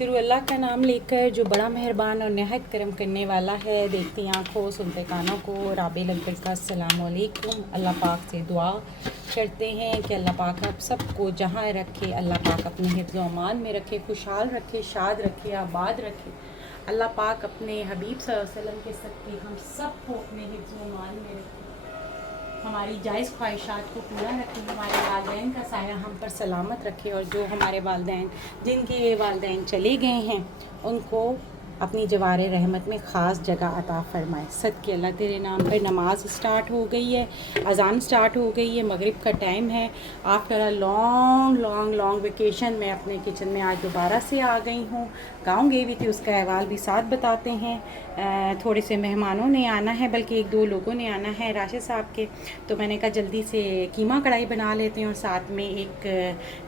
शुरू अल्लाह का नाम लेकर जो बड़ा मेहरबान और नहायत करम करने वाला है। देखती आँखों सुनते कानों को राबे लगभग का अस्सलाम वालेकुम। अल्लाह पाक से दुआ करते हैं कि अल्लाह पाक आप सबको जहाँ रखे, अल्लाह पाक अपने हिफ्ज़ व अमान में रखे, खुशहाल रखे, शाद रखे, आबाद रखे। अल्लाह पाक अपने हबीब सल्लल्लाहु अलैहि वसल्लम के सदक़े हम सबको अपने हिफ्ज़ व अमान में रखे, हमारी जायज़ ख्वाहिशात को पूरा रखें, हमारे वालिदैन का साया हम पर सलामत रखे और जो हमारे वालिदैन जिनके वालिदैन चले गए हैं उनको अपनी जवार रहमत में ख़ास जगह अता फ़रमाए। सदके अल्लाह तेरे नाम पर नमाज स्टार्ट हो गई है, अज़ान स्टार्ट हो गई है, मगरिब का टाइम है। आफ्टर अ लॉन्ग वेकेशन मैं अपने किचन में आज दोबारा से आ गई हूँ। गाँव गई हुई थी, उसका अहवाल भी साथ बताते हैं। थोड़े से मेहमानों ने आना है, बल्कि एक दो लोगों ने आना है राशिद साहब के, तो मैंने कहा जल्दी से कीमा कढ़ाई बना लेते हैं और साथ में एक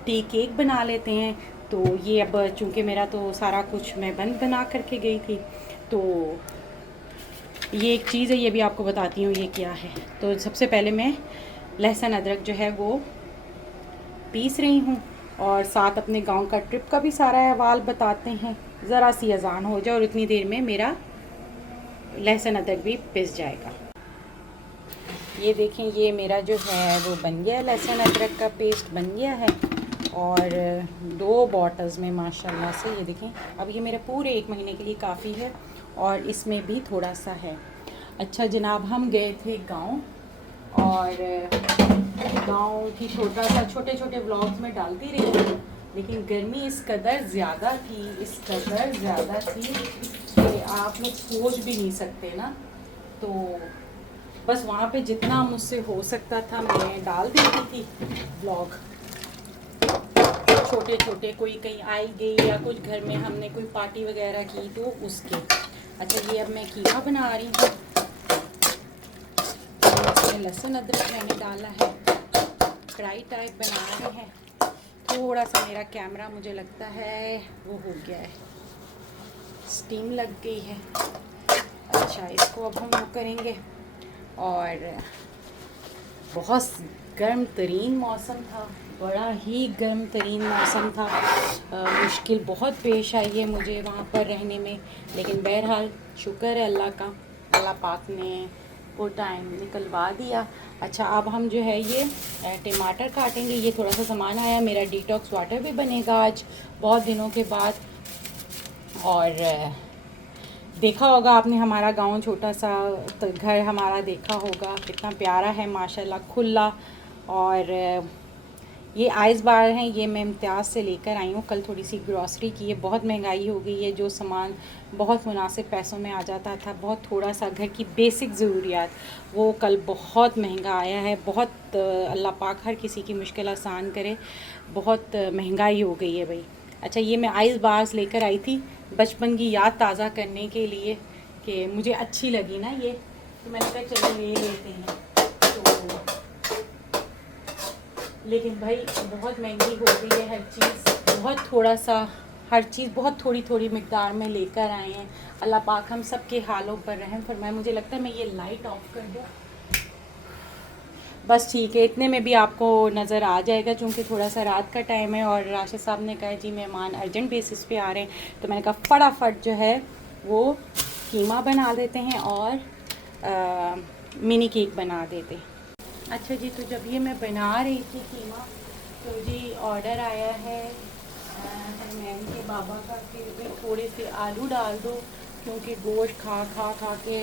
टी केक बना लेते हैं। तो ये अब चूँकि मेरा तो सारा कुछ मैं बंद बना करके गई थी, तो ये एक चीज़ है, ये भी आपको बताती हूँ ये क्या है। तो सबसे पहले मैं लहसुन अदरक जो है वो पीस रही हूँ और साथ अपने गांव का ट्रिप का भी सारा अहवाल बताते हैं। ज़रा सी अजान हो जाए और इतनी देर में मेरा लहसुन अदरक भी पिस जाएगा। ये देखें, ये मेरा जो है वो बन गया है, लहसुन अदरक का पेस्ट बन गया है और 2 बॉटल्स में माशाल्लाह से ये देखें। अब ये मेरे पूरे 1 महीने के लिए काफ़ी है और इसमें भी थोड़ा सा है। अच्छा जनाब, हम गए थे गांव और गांव की छोटे छोटे व्लॉग्स में डालती रही हूँ, लेकिन गर्मी इस कदर ज़्यादा थी कि आप लोग सोच भी नहीं सकते ना। तो बस वहाँ पे जितना मुझसे हो सकता था मैं डाल देती थी व्लॉग, छोटे छोटे, कोई कहीं आई गई या कुछ घर में हमने कोई पार्टी वगैरह की तो उसके। अच्छा, ये अब मैं कीमा बना रही हूँ, लहसुन अदरक मैंने डाला है, कढ़ाई टाइप बना रहे हैं। थोड़ा सा मेरा कैमरा मुझे लगता है वो हो गया है, स्टीम लग गई है। अच्छा, इसको अब हम वो करेंगे। और बहुत गर्म तरीन मौसम था, बड़ा ही गर्म तरीन मौसम था। मुश्किल बहुत पेश आई है मुझे वहाँ पर रहने में, लेकिन बहरहाल शुक्र है अल्लाह का, अल्लाह पाक ने वो टाइम निकलवा दिया। अच्छा, अब हम जो है ये टमाटर काटेंगे। ये थोड़ा सा सामान आया, मेरा डिटॉक्स वाटर भी बनेगा आज बहुत दिनों के बाद। और देखा होगा आपने हमारा गांव, छोटा सा घर हमारा देखा होगा, कितना प्यारा है माशाल्लाह, खुला। और ये आइस बार हैं, ये मैं इम्तियाज़ से लेकर आई हूँ। कल थोड़ी सी ग्रॉसरी की है, बहुत महंगाई हो गई है। जो सामान बहुत मुनासिब पैसों में आ जाता था, बहुत थोड़ा सा घर की बेसिक ज़रूरियात, वो कल बहुत महंगा आया है। बहुत अल्लाह पाक हर किसी की मुश्किल आसान करे, बहुत महंगाई हो गई है भाई। अच्छा, ये मैं आइस बार्स लेकर आई थी बचपन की याद ताज़ा करने के लिए, कि मुझे अच्छी लगी ना ये, तो मैंने कहा चलो ले लेते हैं। तो लेकिन भाई बहुत महंगी हो गई है हर चीज़, बहुत थोड़ा सा हर चीज़ बहुत थोड़ी थोड़ी मिक़दार में लेकर आए हैं। अल्लाह पाक हम सब के हालों पर रहम फरमाए। मुझे लगता है मैं ये लाइट ऑफ कर दूँ, बस ठीक है, इतने में भी आपको नज़र आ जाएगा, क्योंकि थोड़ा सा रात का टाइम है। और राशिद साहब ने कहा जी मेहमान अर्जेंट बेसिस पे आ रहे हैं, तो मैंने कहा फटाफट जो है वो कीमा बना देते हैं और मिनी केक बना देते। अच्छा जी, तो जब ये मैं बना रही थी कीमा, तो जी ऑर्डर आया है मैम के बाबा का कि भाई थोड़े से आलू डाल दो, क्योंकि गोश्त खा खा खा के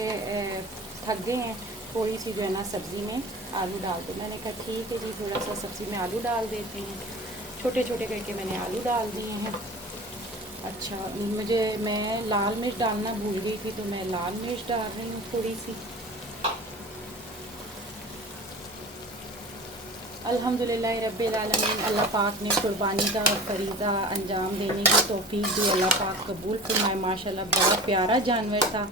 थक गए हैं, थोड़ी सी जो है ना सब्ज़ी में आलू डाल दो। मैंने कहा ठीक है जी, थोड़ा सा सब्ज़ी में आलू डाल देते हैं। छोटे छोटे करके मैंने आलू डाल दिए हैं। अच्छा, मैं लाल मिर्च डालना भूल गई थी, तो मैं लाल मिर्च डाल रही हूँ थोड़ी सी। अल्हम्दुलिल्लाह रब्बिल आलमीन, अल्लाह पाक ने कुर्बानी का फरीज़ा अंजाम देने की तौफीक दी, अल्लाह पाक कबूल फरमाए। माशाल्लाह बड़ा प्यारा जानवर था।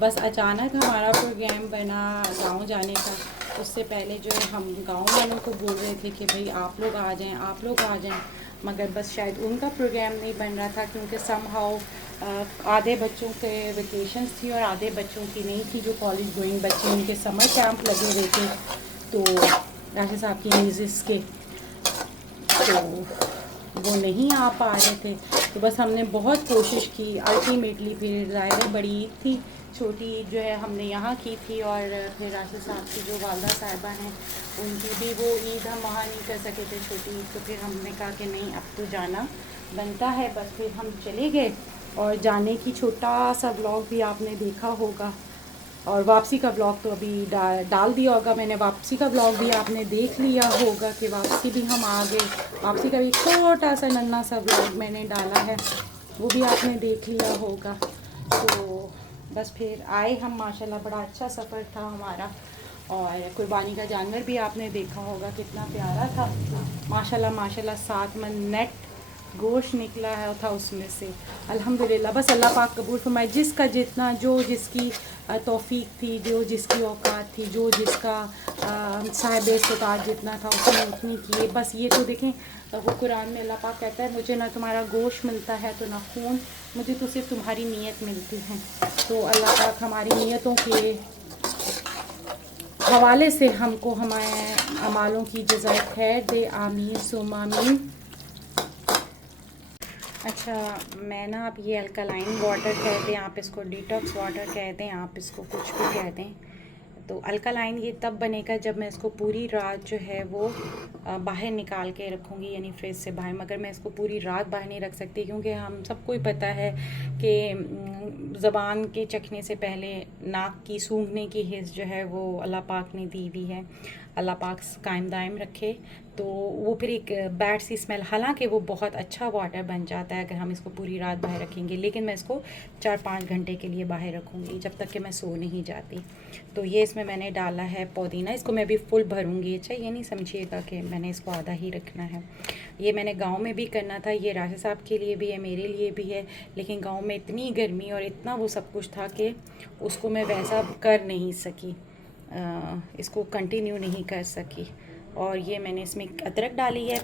बस अचानक हमारा प्रोग्राम बना गांव जाने का। उससे पहले जो है हम गांव वालों को बोल रहे थे कि भाई आप लोग आ जाएं, आप लोग आ जाएं, मगर बस शायद उनका प्रोग्राम नहीं बन रहा था, क्योंकि समहाउ आधे बच्चों के वेकेशंस थी और आधे बच्चों की नहीं थी। जो कॉलेज गोइंग बच्चे, उनके समर कैंप लगे हुए थे, तो राशिद साहब की म्यूज़िक के, तो वो नहीं आ पा रहे थे। तो बस हमने बहुत कोशिश की, अल्टीमेटली फिर ज़ाहिर बड़ी ईद थी, छोटी ईद जो है हमने यहाँ की थी, और फिर राशिद साहब की जो वालदा साहिबा हैं उनकी भी वो ईद हम वहाँ नहीं कर सके थे, छोटी ईद। तो फिर हमने कहा कि नहीं, अब तो जाना बनता है। बस फिर हम चले गए, और जाने की छोटा सा व्लॉग भी आपने देखा होगा, और वापसी का व्लॉग तो अभी डाल दिया होगा मैंने। वापसी का व्लॉग भी आपने देख लिया होगा कि वापसी भी हम आ गए। वापसी का भी छोटा सा नन्हा सा व्लॉग मैंने डाला है, वो भी आपने देख लिया होगा। तो बस फिर आए हम, माशाल्लाह बड़ा अच्छा सफ़र था हमारा। और कुर्बानी का जानवर भी आपने देखा होगा, कितना प्यारा था माशाल्लाह माशाल्लाह। 7 मन नेट गोश्त निकला है था उसमें से, अल्हम्दुलिल्लाह। बस अल्लाह पाक कबूल फरमाए, जिसका जितना, जो जिसकी तौफीक थी, जो जिसकी औकात थी, जो जिसका साहिब इस्तिताअत जितना था उसने उतनी की। बस ये तो देखें, वो कुरान में अल्लाह पाक कहता है, मुझे ना तुम्हारा गोश्त मिलता है तो ना खून, मुझे तो सिर्फ तुम्हारी नीयत मिलती है। तो अल्लाह पाक हमारी नीयतों के हवाले से हमको हमारे अमालों की जज़ाए खैर दे, आमीन सुम्मा आमीन। अच्छा, मैं ना, आप ये अल्कलाइन वाटर कहते हैं, आप इसको डिटॉक्स वाटर कहते हैं, आप इसको कुछ भी कहते हैं। तो अल्कलाइन ये तब बनेगा जब मैं इसको पूरी रात जो है वो बाहर निकाल के रखूँगी, यानी फ्रिज से बाहर। मगर मैं इसको पूरी रात बाहर नहीं रख सकती, क्योंकि हम सबको ही पता है कि ज़बान के चखने से पहले नाक की सूंघने की हिस्स जो है वो अल्लाह पाक ने दी हुई है। अल्लाह पाक कायम दायम रखे। तो वो फिर एक बैड सी स्मेल, हालांकि वो बहुत अच्छा वाटर बन जाता है अगर हम इसको पूरी रात बाहर रखेंगे, लेकिन मैं इसको 4-5 घंटे के लिए बाहर रखूँगी, जब तक कि मैं सो नहीं जाती। तो ये इसमें मैंने डाला है पुदीना, इसको मैं भी फुल भरूँगी। अच्छा, ये नहीं समझिएगा कि मैंने इसको आधा ही रखना है। ये मैंने गाँव में भी करना था, ये राशिद साहब के लिए भी है, मेरे लिए भी है, लेकिन गाँव में इतनी गर्मी और इतना वो सब कुछ था कि उसको मैं वैसा कर नहीं सकी, इसको कंटिन्यू नहीं कर सकी। और ये मैंने इसमें अदरक डाली है,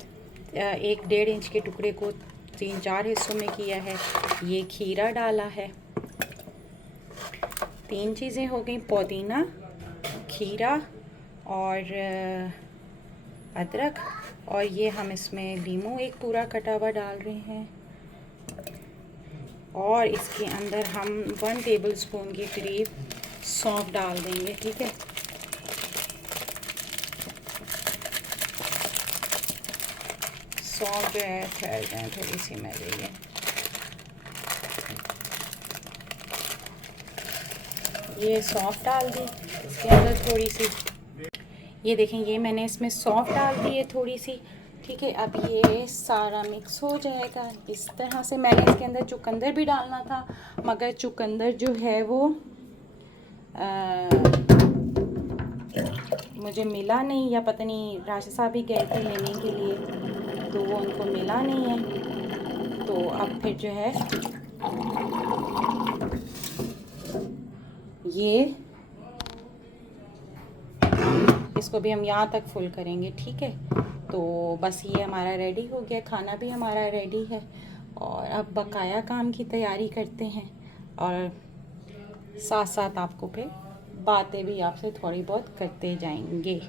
1-1.5 इंच के टुकड़े को 3-4 हिस्सों में किया है। ये खीरा डाला है। 3 चीज़ें हो गई, पुदीना, खीरा और अदरक। और ये हम इसमें लीमू एक पूरा कटा हुआ डाल रहे हैं, और इसके अंदर हम 1 टेबल स्पून के करीब सौंफ डाल देंगे। ठीक है, सौंफ जो है ठहर जाए थोड़ी सी मैं रही है। ये सौंफ डाल दी इसके अंदर थोड़ी सी, ये देखें, ये मैंने इसमें सौंफ डाल दी है थोड़ी सी। ठीक है, अब ये सारा मिक्स हो जाएगा इस तरह से। मैंने इसके अंदर चुकंदर भी डालना था, मगर चुकंदर जो है वो मुझे मिला नहीं, या पता नहीं राशिद साहब भी गए थे लेने के लिए तो वो उनको मिला नहीं है। तो अब फिर जो है ये, इसको भी हम यहाँ तक फुल करेंगे। ठीक है, तो बस ये हमारा रेडी हो गया, खाना भी हमारा रेडी है। और अब बकाया काम की तैयारी करते हैं, और साथ साथ आपको फिर बातें भी आपसे थोड़ी बहुत करते जाएंगे।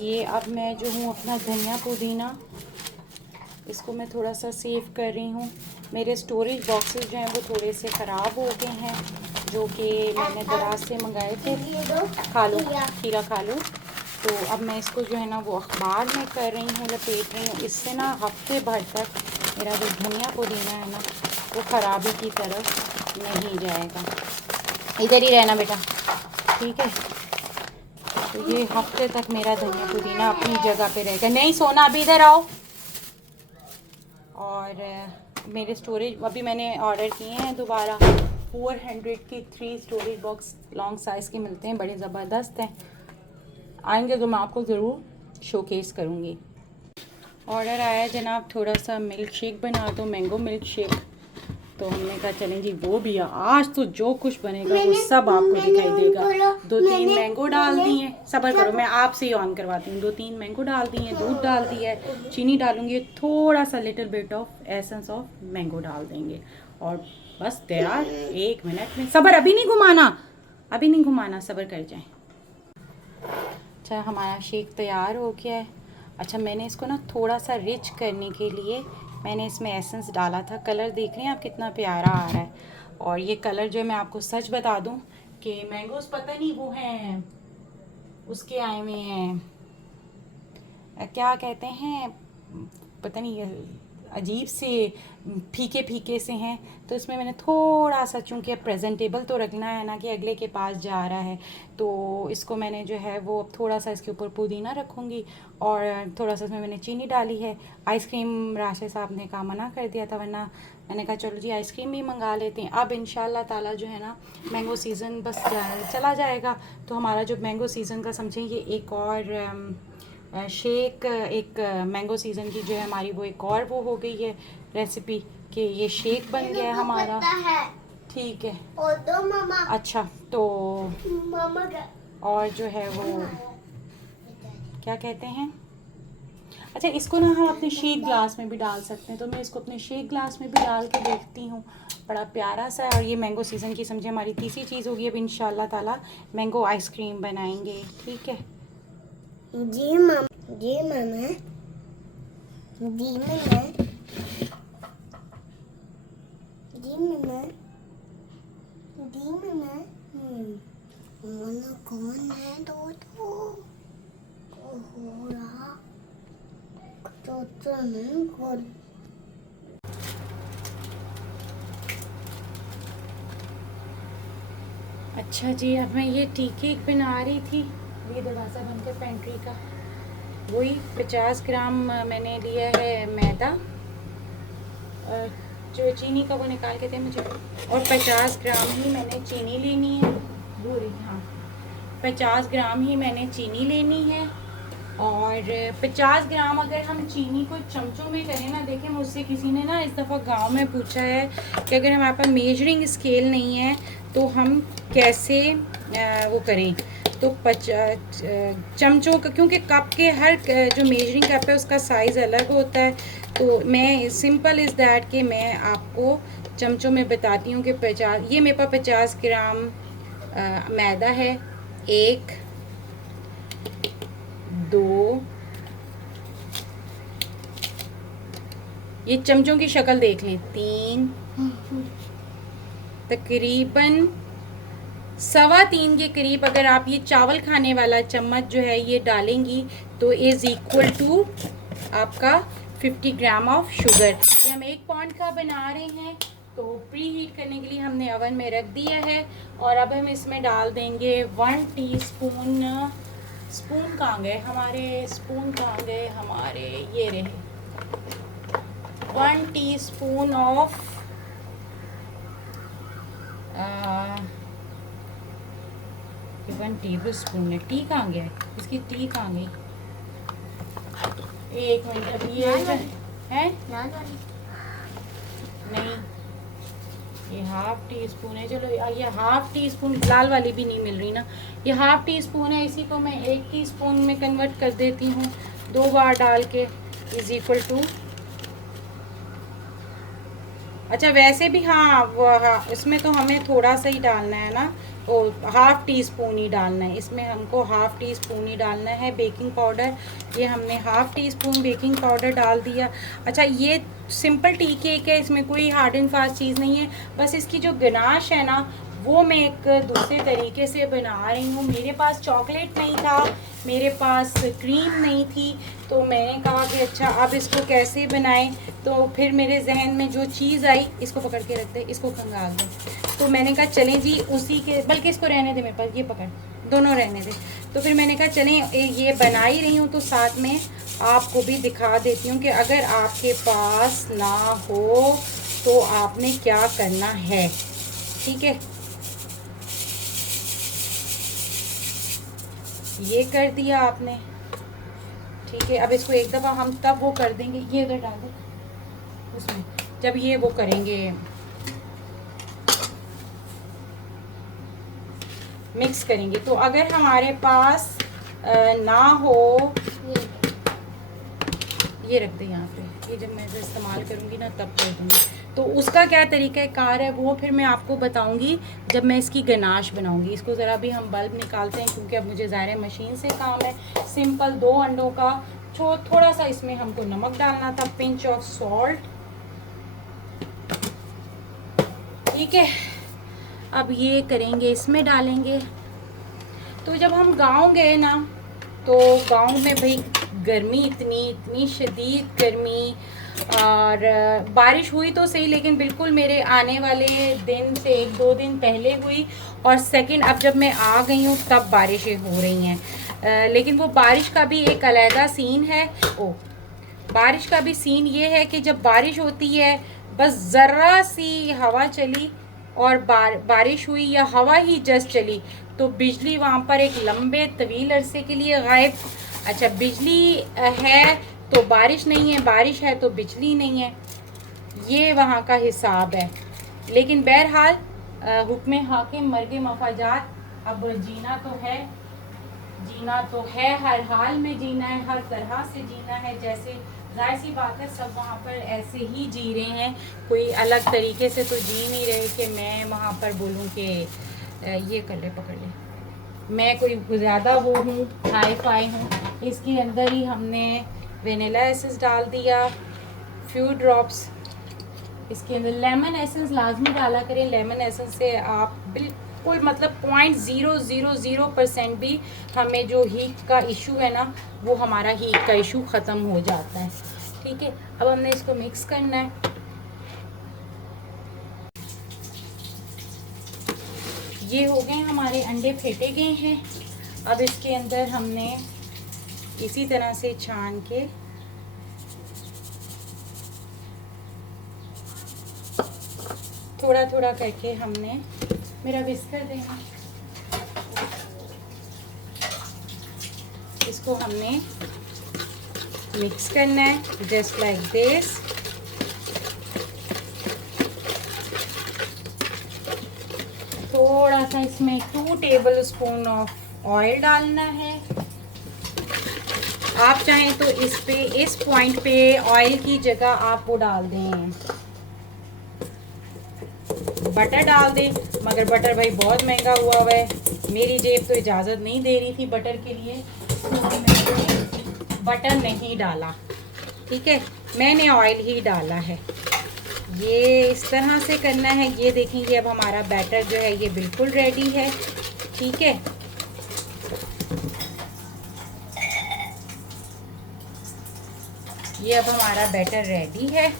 ये अब मैं जो हूँ अपना धनिया पुदीना, इसको मैं थोड़ा सा सेव कर रही हूँ। मेरे स्टोरेज बॉक्सेस जो हैं वो थोड़े से ख़राब हो गए हैं, जो कि मैंने दराज से मंगाए थे। खा लो खीरा, खा लो। तो अब मैं इसको जो है ना वो अखबार में कर रही हूँ, लपेट रही हूँ। इससे ना हफ्ते भर तक मेरा जो धनिया पुदीना है ना वो ख़राबी की तरफ नहीं जाएगा। इधर ही रहना बेटा, ठीक है। तो ये हफ्ते तक मेरा धनिया पुदीना अपनी जगह पे रहेगा। नहीं सोना, अभी इधर आओ। और मेरे स्टोरेज अभी मैंने ऑर्डर किए हैं दोबारा, 400 की 3 स्टोरेज बॉक्स लॉन्ग साइज़ के मिलते हैं, बड़े ज़बरदस्त हैं। आएंगे तो मैं आपको ज़रूर शोकेस करूँगी। ऑर्डर आया जनाब, थोड़ा सा मिल्क शेक बना दो, मैंगो मिल्क शेक। तो हमने कहा चलें जी, वो भी आज तो जो कुछ बनेगा वो सब आपको दिखाई देगा। 2-3 मैंगो डाल दिए, सब्र करो मैं आपसे ही ऑन करवाती हूँ। 2-3 मैंगो डाल दिए, दूध डाल दिया है, चीनी डालूंगी, थोड़ा सा little bit of essence of mango डाल देंगे, और बस तैयार 1 मिनट में। सब्र, अभी नहीं घुमाना, अभी नहीं घुमाना, सब्र कर जाए। अच्छा, हमारा शेक तैयार हो गया है। अच्छा, मैंने इसको ना थोड़ा सा रिच करने के लिए मैंने इसमें एसेंस डाला था। कलर देख रहे हैं आप कितना प्यारा आ रहा है। और ये कलर जो है, मैं आपको सच बता दूं कि मैंगोस पता नहीं वो हैं उसके आए हुए हैं, क्या कहते हैं, पता नहीं, अजीब से फीके फीके से हैं। तो इसमें मैंने थोड़ा सा, चूँकि प्रेजेंटेबल तो रखना है ना कि अगले के पास जा रहा है, तो इसको मैंने जो है वो थोड़ा सा इसके ऊपर पुदीना रखूँगी और थोड़ा सा इसमें मैंने चीनी डाली है। आइसक्रीम राशि साहब ने कहा मना कर दिया था, वरना मैंने कहा चलो जी आइसक्रीम भी मंगा लेते हैं। अब इंशाल्लाह ताला जो है ना मैंगो सीज़न बस चला जाएगा, तो हमारा जो मैंगो सीज़न का समझें ये एक और शेक, एक मैंगो सीज़न की जो है हमारी वो एक और वो हो गई है रेसिपी कि ये शेक बन गया है हमारा। ठीक है, और दो मामा। अच्छा तो मामा का और जो है वो क्या कहते हैं, अच्छा इसको ना हम अपने शेक ग्लास में भी डाल सकते हैं, तो मैं इसको अपने शेक ग्लास में भी डाल के देखती हूँ। बड़ा प्यारा सा है। और ये मैंगो सीज़न की समझे हमारी तीसरी चीज़ होगी। अब इंशाल्लाह ताला मैंगो आइसक्रीम बनाएंगे, ठीक है जी मामा। जी मामा। जी मामा। जी मामा। जी मामा। मामा कौन है दो हो रहा तो नहीं कौन। अच्छा जी, अब मैं ये टी केक बना रही थी। ये दरवाज़ा बंद कर पेंट्री का। वही 50 ग्राम मैंने लिया है मैदा, जो चीनी का वो निकाल के थे मुझे, और 50 ग्राम ही मैंने चीनी लेनी है। पूरी, हाँ 50 ग्राम ही मैंने चीनी लेनी है। और 50 ग्राम अगर हम चीनी को चमचों में करें ना, देखें मुझसे किसी ने ना इस दफ़ा गांव में पूछा है कि अगर हमारे पास मेजरिंग स्केल नहीं है तो हम कैसे वो करें। तो चमचों का, क्योंकि कप के हर जो मेजरिंग कप है उसका साइज़ अलग होता है, तो मैं सिंपल इज़ दैट कि मैं आपको चमचों में बताती हूँ कि 50, ये मेरे पास 50 ग्राम मैदा है, 1 2, ये चमचों की शक्ल देख लें, 3, तकरीबन 3.25 के करीब अगर आप ये चावल खाने वाला चम्मच जो है ये डालेंगी तो इज़ इक्वल टू आपका 50 ग्राम ऑफ शुगर। ये हम 1 पाउंड का बना रहे हैं, तो प्री हीट करने के लिए हमने ओवन में रख दिया है। और अब हम इसमें डाल देंगे 1 टीस्पून, स्पून कहाँ गए हमारे, स्पून कहाँ गए हमारे, ये रहे, 1 टीस्पून ऑफ 1 टेबल स्पून है। टी कहाँ गया है, इसकी टी कहाँ गई, एक मिनट, अब ये है नहीं, ये हाफ टी स्पून है। चलो ये हाफ टी स्पून, लाल वाली भी नहीं मिल रही ना, ये हाफ टी स्पून है, इसी को मैं 1 टीस्पून में कन्वर्ट कर देती हूँ 2 बार डाल के, इज इक्वल टू, अच्छा वैसे भी हाँ वो हाँ, इसमें तो हमें थोड़ा सा ही डालना है ना, तो हाफ़ टी स्पून ही डालना है, इसमें हमको हाफ़ टी स्पून ही डालना है बेकिंग पाउडर। ये हमने half tea spoon baking powder डाल दिया। अच्छा ये सिंपल टी केक है, इसमें कोई हार्ड एंड फास्ट चीज़ नहीं है, बस इसकी जो गनाश है ना वो मैं एक दूसरे तरीके से बना रही हूँ। मेरे पास चॉकलेट नहीं था, मेरे पास क्रीम नहीं थी, तो मैंने कहा कि अच्छा अब इसको कैसे बनाएं, तो फिर मेरे जहन में जो चीज़ आई, इसको पकड़ के रख दे, इसको खंगाल दे, तो मैंने कहा चलें जी उसी के, बल्कि इसको रहने दे मेरे पास, ये पकड़, दोनों रहने दे। तो फिर मैंने कहा चलें ये बना ही रही हूँ तो साथ में आपको भी दिखा देती हूँ कि अगर आपके पास ना हो तो आपने क्या करना है, ठीक है। ये कर दिया आपने, ठीक है। अब इसको एक दफ़ा हम तब वो कर देंगे, ये उधर डाल दो उसमें, जब ये वो करेंगे मिक्स करेंगे। तो अगर हमारे पास ना हो, ये रख दे यहाँ पे, ये जब मैं इस्तेमाल करूँगी ना तब कर दूँगी, तो उसका क्या तरीका कार है वो फिर मैं आपको बताऊँगी जब मैं इसकी गनाश बनाऊँगी। इसको ज़रा भी हम बल्ब निकालते हैं क्योंकि अब मुझे ज़ाहिर मशीन से काम है। सिंपल 2 अंडों का थोड़ा सा इसमें हमको नमक डालना था, पिंच ऑफ सॉल्ट। ठीक है, अब ये करेंगे, इसमें डालेंगे। तो जब हम गांव गए ना, तो गांव में भाई गर्मी इतनी शदीद गर्मी, और बारिश हुई तो सही, लेकिन बिल्कुल मेरे आने वाले दिन से 1-2 दिन पहले हुई, और सेकंड अब जब मैं आ गई हूँ तब बारिशें हो रही हैं। लेकिन वो बारिश का भी एक अलहदा सीन है। बारिश का भी सीन ये है कि जब बारिश होती है, बस ज़रा सी हवा चली और बारिश हुई या हवा ही जस्ट चली, तो बिजली वहाँ पर एक लंबे तवील अरसे के लिए गायब। अच्छा, बिजली है तो बारिश नहीं है, बारिश है तो बिजली नहीं है, ये वहाँ का हिसाब है। लेकिन बहरहाल हुक्म हाकिम मर्गे मफाजात, अब जीना तो है, हर हाल में जीना है, हर तरह से जीना है। जैसे जाहिर सी बात है सब वहाँ पर ऐसे ही जी रहे हैं, कोई अलग तरीके से तो जी नहीं रहे कि मैं वहाँ पर बोलूँ कि ये कर ले, पकड़ ले, मैं कोई ज़्यादा वो हूँ, हाई फाई हूँ। इसके अंदर ही हमने वेनिला एसेंस डाल दिया, फ्यू ड्रॉप्स। इसके अंदर लेमन एसेंस लाजमी डाला करें। लेमन एसेंस से आप बिल्कुल मतलब 0.000% भी हमें जो हीट का इशू है ना, वो हमारा हीट का इशू ख़त्म हो जाता है। ठीक है, अब हमने इसको मिक्स करना है। ये हो गए हमारे अंडे, फेंटे गए हैं। अब इसके अंदर हमने इसी तरह से छान के थोड़ा थोड़ा करके हमने, मेरा विस्कर देना, इसको हमने मिक्स करना है जस्ट लाइक दिस। थोड़ा सा इसमें 2 टेबल स्पून ऑफ ऑयल डालना है। आप चाहें तो इस पॉइंट पे ऑयल की जगह आप वो डाल दें, बटर डाल दें, मगर बटर भाई बहुत महंगा हुआ है, मेरी जेब तो इजाज़त नहीं दे रही थी बटर के लिए, तो मैंने बटर नहीं डाला। ठीक है, मैंने ऑयल ही डाला है। ये इस तरह से करना है। ये देखेंगे अब हमारा बैटर जो है ये बिल्कुल रेडी है। ठीक है, ये अब हमारा बैटर रेडी है।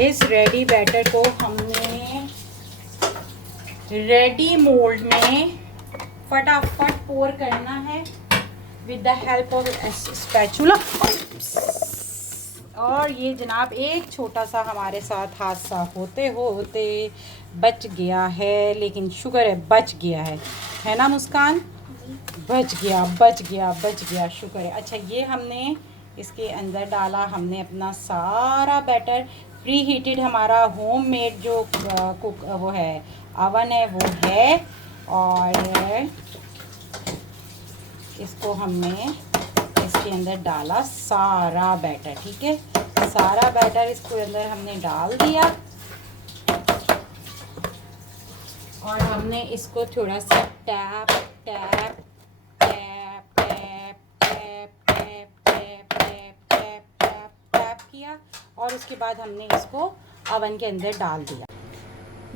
इस रेडी बैटर को हमने रेडी मोल्ड में फटाफट पोर करना है with the help of spatula. और ये जनाब एक छोटा सा हमारे साथ हादसा होते होते बच गया है, लेकिन शुक्र है बच गया है ना मुस्कान? बच गया, शुक्र है। अच्छा, ये हमने इसके अंदर डाला, हमने अपना सारा बैटर, प्री हीटेड हमारा होममेड जो कुक वो है अवन है वो है, और इसको हमने इसके अंदर डाला सारा बैटर। ठीक है, सारा बैटर इसके अंदर हमने डाल दिया, और हमने इसको थोड़ा सा tap tap tap tap tap tap tap tap tap tap tap किया, और उसके बाद हमने इसको अवन के अंदर डाल दिया।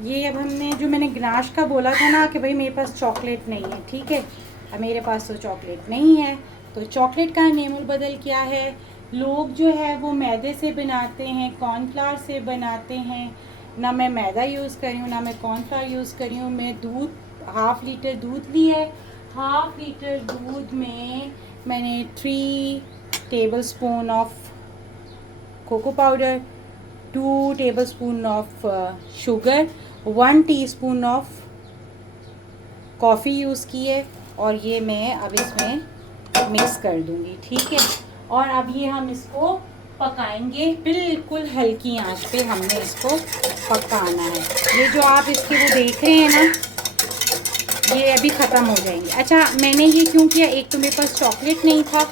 ये अब हमने जो मैंने गनाश का बोला था ना कि भाई मेरे पास चॉकलेट नहीं है, ठीक है, अब मेरे पास तो चॉकलेट नहीं है, तो चॉकलेट का नेमुल बदल क्या है, लोग जो है वो मैदे से बनाते हैं, कॉर्नफ्लावर से बनाते हैं। ना मैं मैदा यूज़ करी हूँ, ना मैं कॉर्नफ्लावर यूज़ करी हूँ। मैं दूध 1/2 लीटर दूध ली है, 1/2 लीटर दूध में मैंने 3 tablespoon of cocoa powder, 2 tablespoon of sugar, 1 teaspoon of coffee use की है, और ये मैं अब इसमें मिक्स कर दूँगी। ठीक है, और अब ये हम इसको पकाएंगे बिल्कुल हल्की आंच पे, हमने इसको पकाना है। ये जो आप इसके वो देख रहे हैं ना, ये अभी ख़त्म हो जाएंगे। अच्छा, मैंने ये क्यों किया, एक तो मेरे पास चॉकलेट नहीं था,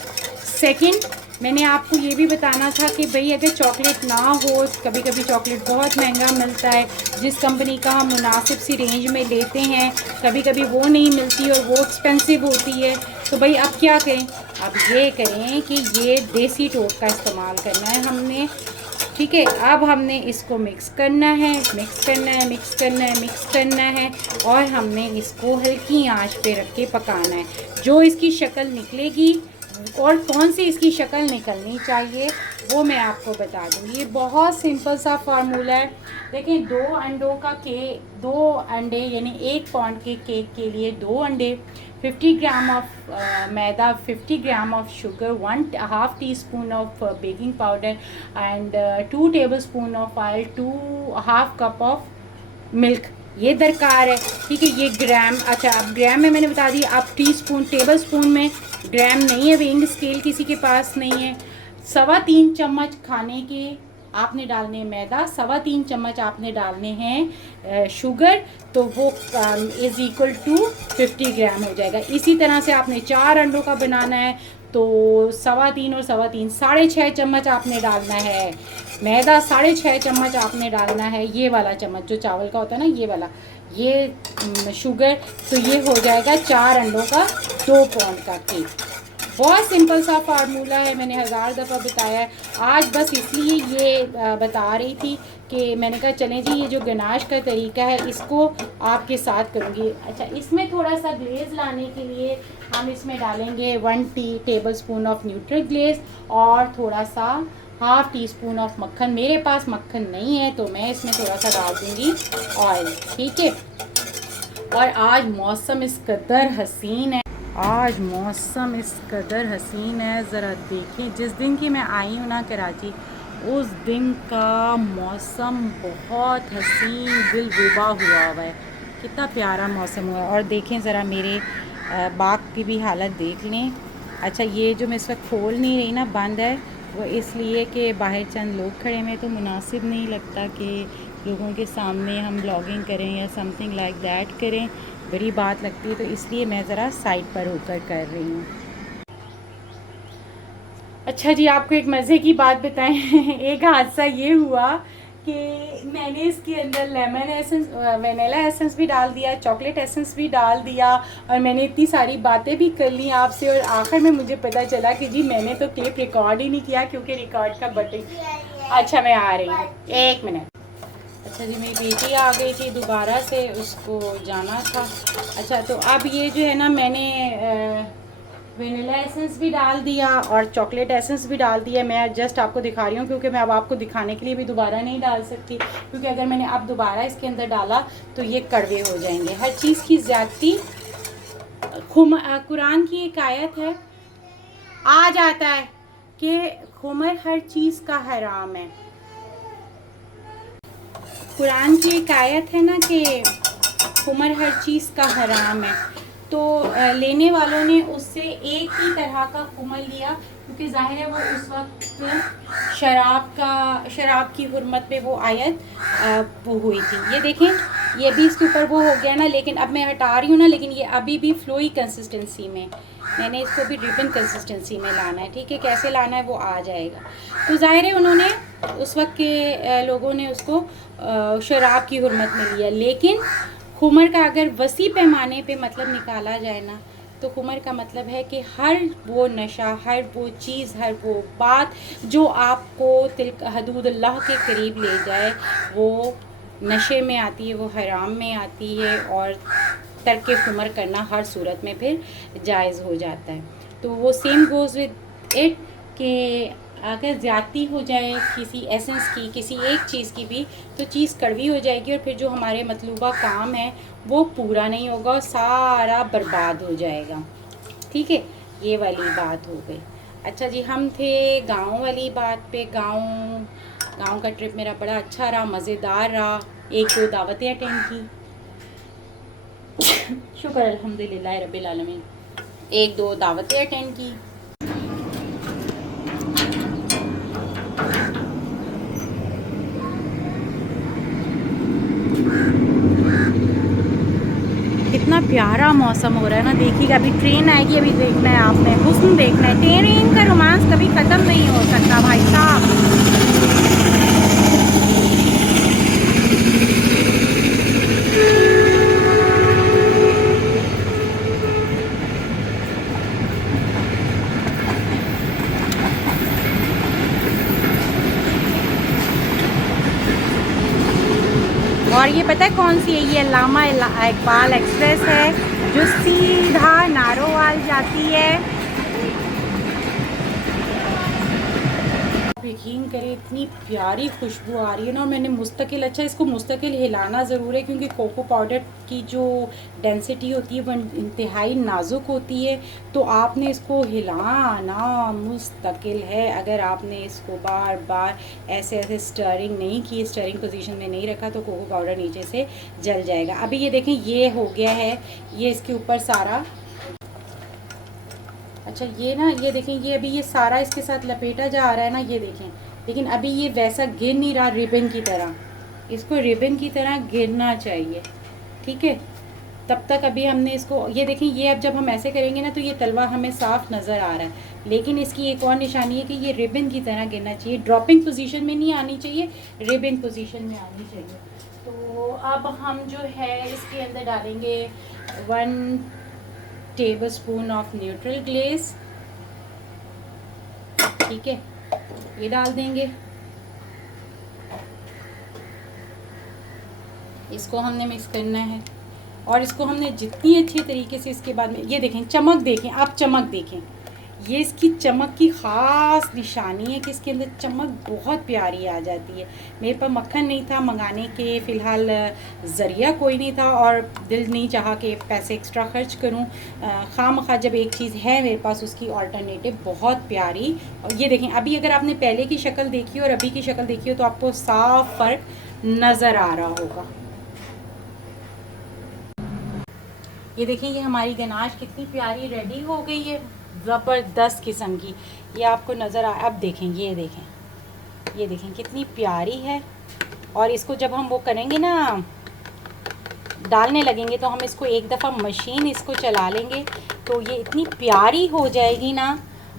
सेकंड मैंने आपको ये भी बताना था कि भाई अगर चॉकलेट ना हो, कभी कभी चॉकलेट बहुत महंगा मिलता है, जिस कंपनी का हम मुनासिब सी रेंज में लेते हैं, कभी कभी वो नहीं मिलती और वो एक्सपेंसिव होती है। तो भाई अब क्या करें, अब ये करें कि ये देसी टोप का इस्तेमाल करना है हमने। ठीक है, अब हमने इसको मिक्स करना है, मिक्स करना है, मिक्स करना है, मिक्स करना है, और हमने इसको हल्की आंच पे रख के पकाना है। जो इसकी शक्ल निकलेगी और कौन सी इसकी शक्ल निकलनी चाहिए वो मैं आपको बता दूँगी। ये बहुत सिंपल सा फार्मूला है। देखिए, 2 अंडे यानी 1 पाउंड के केक के लिए 2 अंडे, 50 gram of maida, 50 gram of sugar, 1/2 teaspoon of baking powder and 2 tablespoon of oil, 2/2 cup of milk ये दरकार है। ठीक है, ये ग्राम, अच्छा अब ग्राम में मैंने बता दिया, आप टीस्पून टेबल स्पून में, ग्राम नहीं है, वेइंग स्केल किसी के पास नहीं है। 3.25 चम्मच खाने के आपने डालने मैदा, 3.25 चम्मच आपने डालने हैं शुगर, तो वो इज़ इक्वल टू 50 ग्राम हो जाएगा। इसी तरह से आपने 4 अंडों का बनाना है तो 3.25 और 3.25 6.5 चम्मच आपने डालना है मैदा, 6.5 चम्मच आपने डालना है ये वाला चम्मच जो चावल का होता है ना, ये वाला, ये शुगर। तो ये हो जाएगा 4 अंडों का 2 पाउंड का केक। बहुत सिंपल सा फार्मूला है, मैंने 1000 दफ़ा बताया है। आज बस इसलिए ये बता रही थी कि मैंने कहा चलें जी, ये जो गनाश का तरीका है इसको आपके साथ करूँगी। अच्छा, इसमें थोड़ा सा ग्लेज़ लाने के लिए हम इसमें डालेंगे 1 टेबल स्पून ऑफ न्यूट्रल ग्लेज़ और थोड़ा सा 1/2 टीस्पून ऑफ मक्खन। मेरे पास मक्खन नहीं है तो मैं इसमें थोड़ा सा डाल दूँगी ऑयल। ठीक है, और आज मौसम इस कदर हसीन है, आज मौसम इस कदर हसीन है, ज़रा देखिए। जिस दिन की मैं आई हूँ ना कराची, उस दिन का मौसम बहुत हसीन दिलरुबा हुआ है। कितना प्यारा मौसम हुआ है। और देखें ज़रा मेरे बाग की भी हालत देख लें। अच्छा, ये जो मैं इस वक्त खोल नहीं रही ना, बंद है, वो इसलिए कि बाहर चंद लोग खड़े हैं तो मुनासिब नहीं लगता कि लोगों के सामने हम ब्लॉगिंग करें या समथिंग लाइक दैट करें, बड़ी बात लगती है, तो इसलिए मैं ज़रा साइड पर होकर कर रही हूँ। अच्छा जी, आपको एक मज़े की बात बताएं एक हादसा ये हुआ कि मैंने इसके अंदर लेमन एसेंस, वनीला एसेंस भी डाल दिया, चॉकलेट एसेंस भी डाल दिया, और मैंने इतनी सारी बातें भी कर ली आपसे, और आखिर में मुझे पता चला कि जी मैंने तो क्लिप रिकॉर्ड ही नहीं किया क्योंकि रिकॉर्ड का बटन। अच्छा, मैं आ रही हूँ, 1 मिनट। अच्छा जी, मेरी बेटी आ गई थी दोबारा से, उसको जाना था। अच्छा, तो अब ये जो है ना, मैंने वनीला एसेंस भी डाल दिया और चॉकलेट एसेंस भी डाल दिया। मैं जस्ट आपको दिखा रही हूँ क्योंकि मैं अब आपको दिखाने के लिए भी दोबारा नहीं डाल सकती, क्योंकि अगर मैंने अब दोबारा इसके अंदर डाला तो ये कड़वे हो जाएंगे। हर चीज़ की ज़्यादती, कुरान की एक आयत है, आ जाता है कि खुमर हर चीज़ का हराम है। कुरान की एक आयत है ना कि खुमर हर चीज़ का हराम है, तो लेने वालों ने उससे एक ही तरह का खुमर लिया क्योंकि जाहिर है वो उस वक्त शराब की हुर्मत पे वो आयत वो हुई थी। ये देखें, ये भी इसके ऊपर वो हो गया ना, लेकिन अब मैं हटा रही हूँ ना, लेकिन ये अभी भी फ्लोई कंसिस्टेंसी में, मैंने इसको भी रिबन कंसिस्टेंसी में लाना है। ठीक है, कैसे लाना है वो आ जाएगा। तो ज़ाहिर है उन्होंने उस वक्त के लोगों ने उसको शराब की हुर्मत में लिया, लेकिन खुमर का अगर वसी पैमाने पे मतलब निकाला जाए ना, तो खुमर का मतलब है कि हर वो नशा, हर वो चीज़, हर वो बात जो आपको हदूदुल्लाह के करीब ले जाए, वो नशे में आती है, वो हराम में आती है, और तर्क खुमर करना हर सूरत में फिर जायज़ हो जाता है। तो वो सेम गोज़ विद इट कि अगर ज़्यादती हो जाए किसी एसेंस की, किसी एक चीज़ की भी, तो चीज़ कड़वी हो जाएगी और फिर जो हमारे मतलूबा काम है वो पूरा नहीं होगा और सारा बर्बाद हो जाएगा। ठीक है, ये वाली बात हो गई। अच्छा जी, हम थे गांव वाली बात पे। गांव का ट्रिप मेरा बड़ा अच्छा रहा, मज़ेदार रहा। 1-2 दावतें अटेंड की, शुक्र अल्हम्दुलिल्लाह रब्बिल आलमीन, 1-2 दावतें अटेंड की। कितना प्यारा मौसम हो रहा है ना, देखिएगा। अभी ट्रेन आएगी, अभी देखना है आपने, हुस्न देखना है। ट्रेन का रोमांस कभी ख़त्म ये पता है कौन सी है? ये अल्लामा इकबाल एक्सप्रेस है जो सीधा नारोवाल जाती है। यकीन करें इतनी प्यारी खुशबू आ रही है ना, और मैंने मुस्तकिल, अच्छा इसको मुस्तकिल हिलाना ज़रूर है क्योंकि कोको पाउडर की जो डेंसिटी होती है वो इंतहाई नाजुक होती है, तो आपने इसको हिलाना मुस्तकिल है। अगर आपने इसको बार बार ऐसे ऐसे स्टरिंग नहीं की, स्टरिंग पोजीशन में नहीं रखा, तो कोको पाउडर नीचे से जल जाएगा। अभी ये देखें ये हो गया है, ये इसके ऊपर सारा, अच्छा ये ना, ये देखें ये अभी ये सारा इसके साथ लपेटा जा रहा है ना, ये देखें, लेकिन अभी ये वैसा गिर नहीं रहा रिबन की तरह, इसको रिबन की तरह गिरना चाहिए, ठीक है। तब तक अभी हमने इसको, ये देखें ये अब जब हम ऐसे करेंगे ना तो ये तलवा हमें साफ नज़र आ रहा है, लेकिन इसकी एक और निशानी है कि ये रिबन की तरह गिरना चाहिए, ड्रॉपिंग पोजीशन में नहीं आनी चाहिए, रिबन पोजीशन में आनी चाहिए। तो अब हम जो है इसके अंदर डालेंगे 1 टेबलस्पून ऑफ न्यूट्रल ग्लेज, ठीक है, ये डाल देंगे। इसको हमने मिक्स करना है, और इसको हमने जितनी अच्छी तरीके से इसके बाद में, ये देखें चमक, देखें आप चमक देखें, ये इसकी चमक की ख़ास निशानी है कि इसके अंदर चमक बहुत प्यारी आ जाती है। मेरे पास मक्खन नहीं था मंगाने के, फ़िलहाल ज़रिया कोई नहीं था, और दिल नहीं चाहा कि पैसे एक्स्ट्रा ख़र्च करूं, खामखा जब एक चीज़ है मेरे पास उसकी अल्टरनेटिव बहुत प्यारी। और ये देखें अभी अगर आपने पहले की शक्ल देखी और अभी की शक्ल देखी हो तो आपको साफ फ़र्क नज़र आ रहा होगा। ये देखें ये हमारी गनाश कितनी प्यारी रेडी हो गई है, ज़बरदस्त किस्म की, ये आपको नज़र आ, अब देखें ये देखें, ये देखें कितनी प्यारी है। और इसको जब हम वो करेंगे ना, डालने लगेंगे, तो हम इसको एक दफ़ा मशीन इसको चला लेंगे तो ये इतनी प्यारी हो जाएगी ना,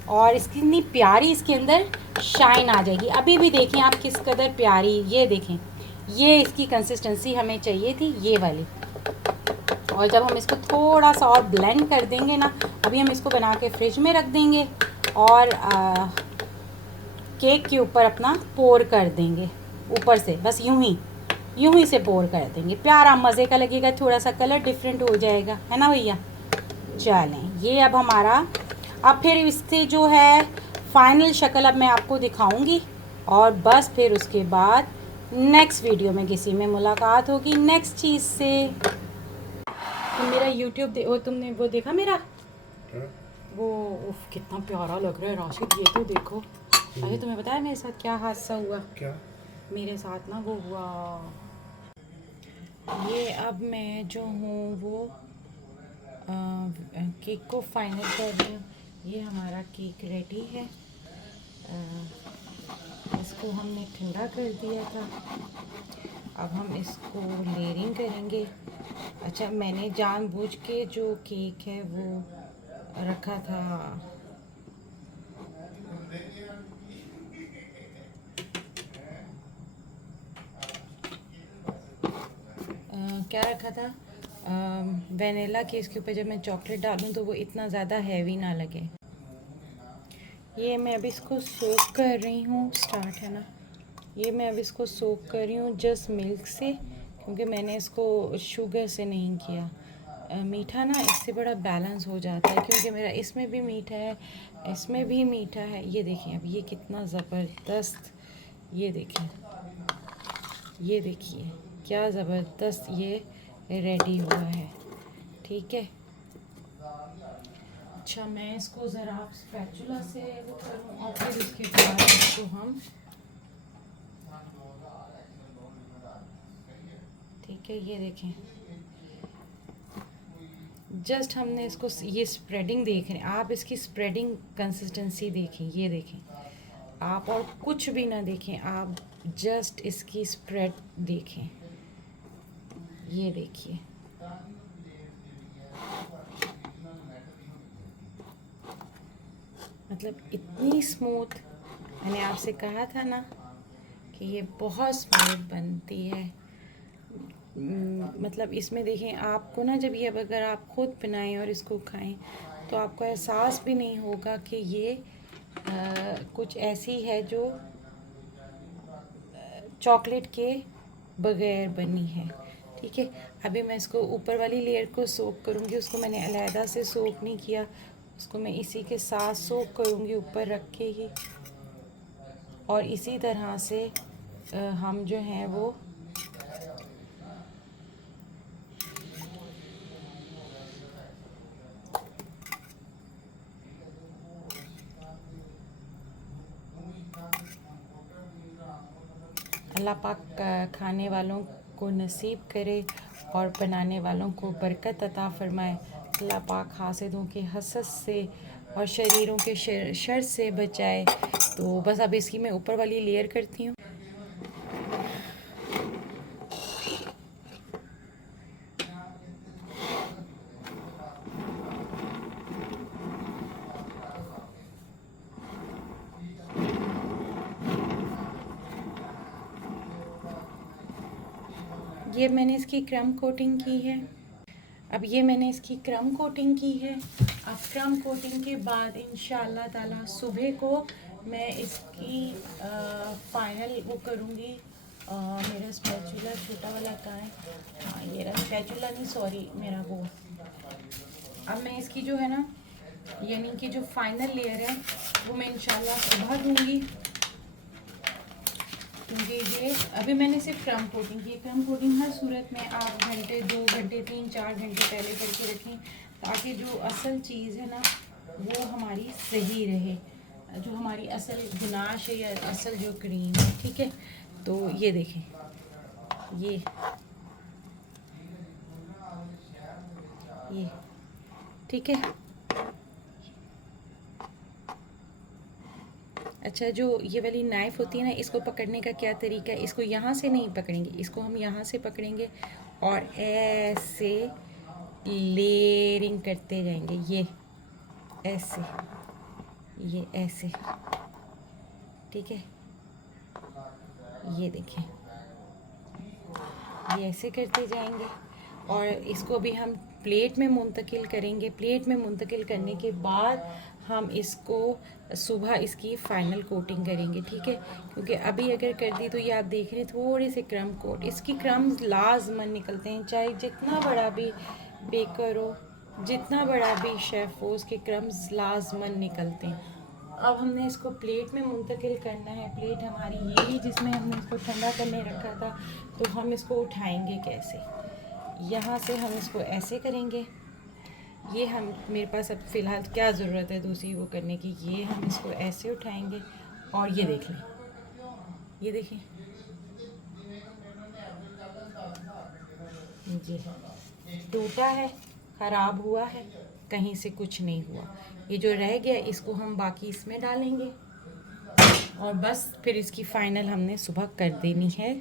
और इसकी इतनी प्यारी इसके अंदर शाइन आ जाएगी। अभी भी देखें आप किस कदर प्यारी, ये देखें ये इसकी कंसिस्टेंसी हमें चाहिए थी, ये वाली। और जब हम इसको थोड़ा सा और ब्लेंड कर देंगे ना, अभी हम इसको बना के फ्रिज में रख देंगे और केक के ऊपर अपना पोर कर देंगे ऊपर से, बस यूं ही से पोर कर देंगे, प्यारा मज़े का लगेगा, थोड़ा सा कलर डिफरेंट हो जाएगा, है ना भैया। चलें ये अब हमारा, अब फिर इससे जो है फाइनल शक्ल अब मैं आपको दिखाऊंगी, और बस फिर उसके बाद नेक्स्ट वीडियो में किसी में मुलाकात होगी नेक्स्ट चीज़ से। तुम मेरा यूट्यूब वो तुमने वो देखा मेरा वो, उफ कितना प्यारा लग रहा है राशिद, ये तो देखो। अरे तुम्हें पता है मेरे साथ क्या हादसा हुआ? क्या मेरे साथ ना वो हुआ, ये अब मैं जो हूँ वो केक को फाइनल कर रही हूँ। ये हमारा केक रेडी है, इसको हमने ठंडा कर दिया था, अब हम इसको लेयरिंग करेंगे। अच्छा मैंने जानबूझ के जो केक है वो रखा था, क्या रखा था, वनीला के इसके ऊपर जब मैं चॉकलेट डालूं तो वो इतना ज़्यादा हैवी ना लगे। ये मैं अब इसको सोक कर रही हूँ, स्टार्ट है ना, ये मैं अब इसको सोक कर रही हूँ जस्ट मिल्क से, क्योंकि मैंने इसको शुगर से नहीं किया। मीठा ना इससे बड़ा बैलेंस हो जाता है, क्योंकि मेरा इसमें भी मीठा है इसमें भी मीठा है। ये देखें अब ये कितना ज़बरदस्त, ये देखें, ये देखिए क्या ज़बरदस्त ये रेडी हुआ है, ठीक है। अच्छा मैं इसको ज़रा स्पैचुला से वो करूँ, और फिर उसके बाद इसको हम, ठीक है, ये देखें जस्ट हमने इसको, ये स्प्रेडिंग देख रहे हैं आप, इसकी स्प्रेडिंग कंसिस्टेंसी देखें, ये देखें आप, और कुछ भी ना देखें आप, जस्ट इसकी स्प्रेड देखें, ये देखिए मतलब इतनी स्मूथ, मैंने आपसे कहा था ना कि ये बहुत स्मूथ बनती है। मतलब इसमें देखें आपको ना, जब ये अगर आप खुद बनाएं और इसको खाएं तो आपको एहसास भी नहीं होगा कि ये कुछ ऐसी है जो चॉकलेट के बगैर बनी है। ठीक है, अभी मैं इसको ऊपर वाली लेयर को सोक करूँगी, उसको मैंने अलहदा से सोक नहीं किया, उसको मैं इसी के साथ सोक करूँगी ऊपर रख के ही। और इसी तरह से हम जो हैं वो अल्लाह पाक खाने वालों को नसीब करे और बनाने वालों को बरकत अता फ़रमाए। अल्लाह पाक हासिदों के हसद से और शरीरों के शर से बचाए। तो बस अब इसकी मैं ऊपर वाली लेयर करती हूँ। ये मैंने इसकी क्रम कोटिंग की है। अब ये मैंने इसकी क्रम कोटिंग की है। अब क्रम कोटिंग के बाद इंशाअल्लाह ताला सुबह को मैं इसकी फाइनल वो करूँगी। मेरा स्पैचुला छोटा वाला कहाँ है? हाँ, ये रहा स्पैचुला, नहीं सॉरी, मेरा वो। अब मैं इसकी जो है ना, यानी कि जो फाइनल लेयर है वो मैं इंशाल्लाह सुबह दूँगी, क्योंकि ये अभी मैंने सिर्फ क्रम कोटिंग की। क्रम कोटिंग हर सूरत में आप घंटे 2 घंटे 3 4 घंटे पहले करके रखें, ताकि जो असल चीज़ है ना वो हमारी सही रहे, जो हमारी असल गुनाश है या असल जो क्रीम है। ठीक है, तो ये देखें, ये ठीक है। अच्छा, जो ये वाली नाइफ़ होती है ना, इसको पकड़ने का क्या तरीका है? इसको यहाँ से नहीं पकड़ेंगे, इसको हम यहाँ से पकड़ेंगे और ऐसे लेयरिंग करते जाएंगे। ये ऐसे, ये ऐसे, ठीक है। ये देखें, ये ऐसे करते जाएंगे और इसको भी हम प्लेट में मुंतकिल करेंगे। प्लेट में मुंतकिल करने के बाद हम इसको सुबह इसकी फ़ाइनल कोटिंग करेंगे। ठीक है, क्योंकि अभी अगर कर दी तो ये आप देख रहे हैं थोड़े से क्रम कोट, इसकी क्रम्स लाजमन निकलते हैं, चाहे जितना बड़ा भी बेकर हो, जितना बड़ा भी शेफ़ हो, उसके क्रम्स लाजमन निकलते हैं। अब हमने इसको प्लेट में मुंतकिल करना है। प्लेट हमारी यही जिसमें हमने इसको ठंडा करने रखा था। तो हम इसको उठाएंगे कैसे? यहाँ से हम इसको ऐसे करेंगे। ये हम मेरे पास अब फ़िलहाल क्या ज़रूरत है दूसरी वो करने की। ये हम इसको ऐसे उठाएंगे और ये देख लें, ये देखें, ये टूटा है, ख़राब हुआ है, कहीं से कुछ नहीं हुआ। ये जो रह गया इसको हम बाकी इसमें डालेंगे और बस फिर इसकी फ़ाइनल हमने सुबह कर देनी है